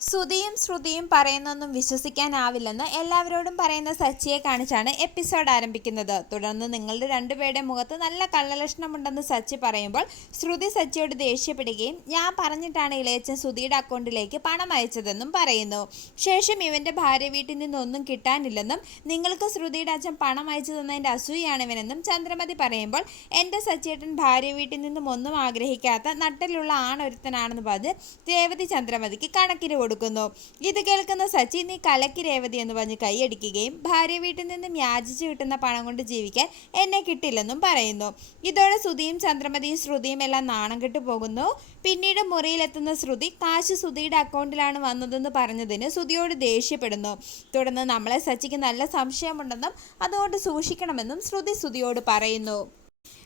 ശ്രുതിയും ശ്രുതിയും പറയുന്നൊന്നും വിശ്വസിക്കാനാവില്ലെന്ന് എല്ലാവരോടും പറയുന്ന സച്ചിയെ കാണിച്ചാണ് എപ്പിസോഡ് ആരംഭിക്കുന്നത്. തുടർന്ന് നിങ്ങളുടെ രണ്ടുപേരുടെ മുഖത്ത് നല്ല കള്ളലക്ഷണമുണ്ടെന്ന് സച്ചി പറയുമ്പോൾ ശ്രുതി സച്ചിയോട് ദേഷ്യപ്പെടുകയും ഞാൻ പറഞ്ഞിട്ടാണ് ഇളയച്ചൻ ശ്രുതിയുടെ അക്കൗണ്ടിലേക്ക് പണം അയച്ചതെന്നും പറയുന്നു. ശേഷം ഇവന്റെ ഭാര്യ വീട്ടിൽ നിന്നൊന്നും കിട്ടാനില്ലെന്നും നിങ്ങൾക്ക് ശ്രുതിയുടെ അച്ഛൻ പണം അയച്ചു തന്നതിന്റെ അസൂയാണ് ഇവനെന്നും ചന്ദ്രമതി പറയുമ്പോൾ എന്റെ സച്ചിയേട്ടൻ ഭാര്യ വീട്ടിൽ നിന്നും ഒന്നും ആഗ്രഹിക്കാത്ത നട്ടലുള്ള ആണൊരുത്തനാണെന്ന് പറഞ്ഞ് രേവതി ചന്ദ്രമതിക്ക് കണക്കിന് കൊടുക്കുന്നു. ഇത് കേൾക്കുന്ന സച്ചിൻ നീ കലക്കി രേവതി എന്ന് പറഞ്ഞ് കൈയടിക്കുകയും ഭാര്യ വീട്ടിൽ നിന്നും യാചിച്ചു കിട്ടുന്ന പണം കൊണ്ട് ജീവിക്കാൻ എന്നെ കിട്ടില്ലെന്നും പറയുന്നു. ഇതോടെ സുധിയും ചന്ദ്രമതിയും ശ്രുതിയും എല്ലാം നാണം കെട്ടു പോകുന്നു. പിന്നീട് മുറിയിലെത്തുന്ന ശ്രുതി കാശ് സുധിയുടെ അക്കൗണ്ടിലാണ് വന്നതെന്ന് പറഞ്ഞതിന് സുധിയോട് ദേഷ്യപ്പെടുന്നു. തുടർന്ന് നമ്മളെ സച്ചിക്ക് നല്ല സംശയമുണ്ടെന്നും അതുകൊണ്ട് സൂക്ഷിക്കണമെന്നും ശ്രുതി സുധിയോട് പറയുന്നു.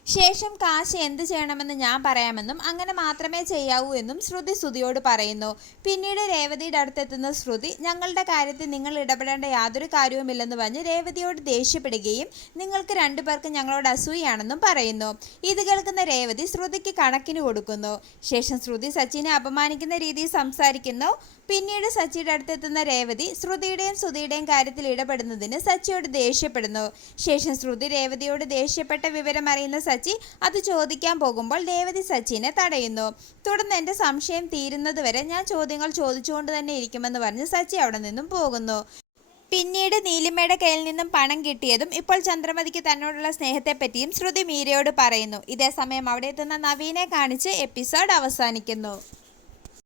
ശേഷം കാശ് എന്ത് ചെയ്യണമെന്ന് ഞാൻ പറയാമെന്നും അങ്ങനെ മാത്രമേ ചെയ്യാവൂ എന്നും ശ്രുതി ശ്രുതിയോട് പറയുന്നു. പിന്നീട് രേവതിയുടെ അടുത്തെത്തുന്ന ശ്രുതി ഞങ്ങളുടെ കാര്യത്തിൽ നിങ്ങൾ ഇടപെടേണ്ട യാതൊരു കാര്യവുമില്ലെന്ന് പറഞ്ഞ് രേവതിയോട് ദേഷ്യപ്പെടുകയും നിങ്ങൾക്ക് രണ്ടുപേർക്ക് ഞങ്ങളോട് അസൂയാണെന്നും പറയുന്നു. ഇത് കേൾക്കുന്ന രേവതി ശ്രുതിക്ക് കണക്കിന് കൊടുക്കുന്നു. ശേഷം ശ്രുതി സച്ചിനെ അപമാനിക്കുന്ന രീതിയിൽ സംസാരിക്കുന്നു. പിന്നീട് സച്ചിയുടെ അടുത്തെത്തുന്ന രേവതി ശ്രുതിയുടെയും ശ്രുതിയുടെയും കാര്യത്തിൽ ഇടപെടുന്നതിന് സച്ചിയോട് ദേഷ്യപ്പെടുന്നു. ശേഷം ശ്രുതി രേവതിയോട് ദേഷ്യപ്പെട്ട വിവരം അറിയുന്ന സച്ചി അത് ചോദിക്കാൻ പോകുമ്പോൾ രേവതി സച്ചിനെ തടയുന്നു. തുടർന്ന് എന്റെ സംശയം തീരുന്നതുവരെ ഞാൻ ചോദ്യങ്ങൾ ചോദിച്ചുകൊണ്ട് തന്നെ ഇരിക്കുമെന്ന് പറഞ്ഞ് സച്ചി അവിടെ നിന്നും പോകുന്നു. പിന്നീട് നീലിമയുടെ കയ്യിൽ നിന്നും പണം കിട്ടിയതും ഇപ്പോൾ ചന്ദ്രമതിക്ക് തന്നോടുള്ള സ്നേഹത്തെപ്പറ്റിയും ശ്രുതി മീരയോട് പറയുന്നു. ഇതേസമയം അവിടെ എത്തുന്ന നവീനെ കാണിച്ച് എപ്പിസോഡ് അവസാനിക്കുന്നു.